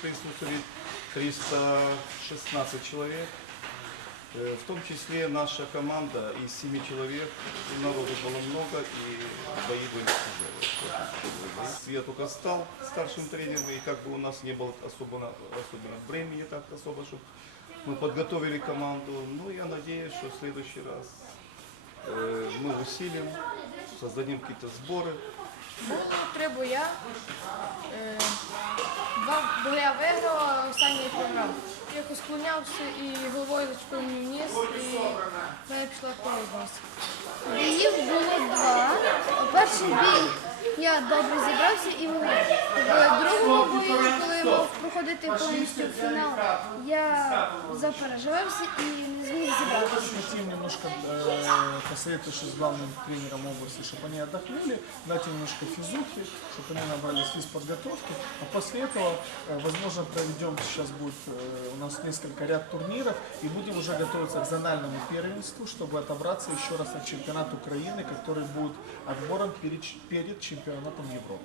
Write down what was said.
присутствовали 316 человек. Э, В том числе наша команда из семи человек, народу было много, и бои были тяжелые. Я только стал старшим тренером, и как бы у нас не было особо, особенно времени так особо, чтобы мы подготовили команду. Ну, я надеюсь, что в следующий раз э, мы усилим, создадим какие-то сборы. Було боя. Е, Два виграла останній програв. Якось склонявся і головою зачепив мені вниз, і в пішла з носа. Боїв було два. Перший бій я добре зібрався і виграв. мав проходити повністю фінал, я запереживався і не зміг зібратися. Хотим немножко э, посоветовать с главным тренером области, чтобы они отдохнули, дать им немножко физухи, чтобы они набрались физподготовки. А после этого, э, возможно, проведем, сейчас будет э, у нас несколько ряд турниров, и будем уже готовиться к зональному первенству, чтобы отобраться еще раз на чемпионат Украины, который будет отбором перед, ч- перед чемпионатом Европы.